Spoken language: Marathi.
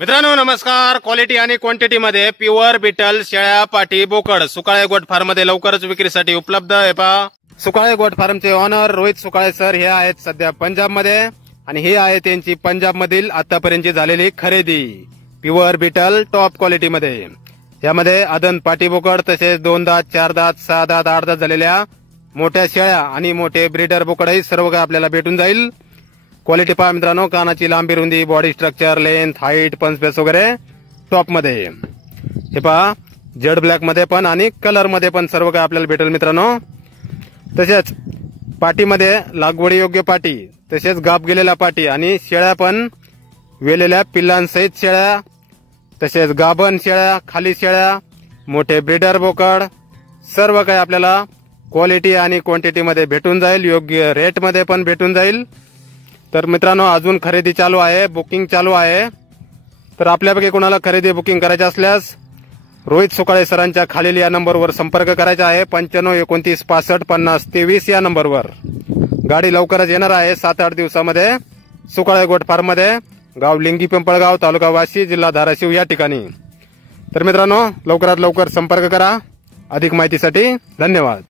मित्रांनो नमस्कार. क्वालिटी आणि क्वांटिटी मध्ये प्युअर बिटल शेळ्या पाटी बोकड सुकाळे गोट फार्म मध्ये लवकरच विक्रीसाठी उपलब्ध आहे. पहा, सुकाळे गोट फार्मचे ओनर रोहित सुकाळे सर हे आहेत सध्या पंजाब मध्ये आणि ही आहे त्यांची पंजाब मधील आतापर्यंतची झालेली खरेदी प्युअर बिटल टॉप क्वालिटी मध्ये. यामध्ये आदन पाटी बोकड तसेच 2 दात 4 दात 6 दात 8 दात झालेल्या मोठ्या शेळ्या आणि मोठे ब्रीडर बोकडही सर्व काही आपल्याला भेटून जाईल. क्वालिटी पहा मित्रांनो, कानाची लांबी रुंदी बॉडी स्ट्रक्चर लेंथ हाईट पंचपेस वगैरे टॉप मध्ये. हे पहा जेड ब्लॅक मध्ये पण आणि कलर मध्ये पण सर्व काही आपल्याला भेटेल मित्रांनो. तसेच पाटीमध्ये लागवडी योग्य पाटी तसेच गाप गेलेल्या पाटी आणि शेळ्या पण वेलेल्या पिल्लांसहित शेळ्या तसेच गाभण शेळ्या खाली शेळ्या मोठे ब्रीडर बोकड सर्व काही आपल्याला क्वालिटी आणि क्वांटिटी मध्ये भेटून जाईल. योग्य रेट मध्ये पण भेटून जाईल. तर मित्रांनो अजून खरेदी चालू आहे, बुकिंग चालू आहे. तर आपल्यापैकी कोणाला खरेदी बुकिंग करायची असल्यास रोहित सुकाळे सरांच्या खालील या नंबरवर संपर्क करायचा आहे. 95 29 65 50 23 या नंबरवर. गाडी लवकरच येणार आहे 7-8 दिवसामध्ये सुकाळे गोट फार्म मध्ये, गाव लिंगी पिंपळगाव तालुका वाशी जिल्हा धाराशिव या ठिकाणी. तर मित्रांनो लवकरात लवकर संपर्क करा. अधिक माहितीसाठी धन्यवाद.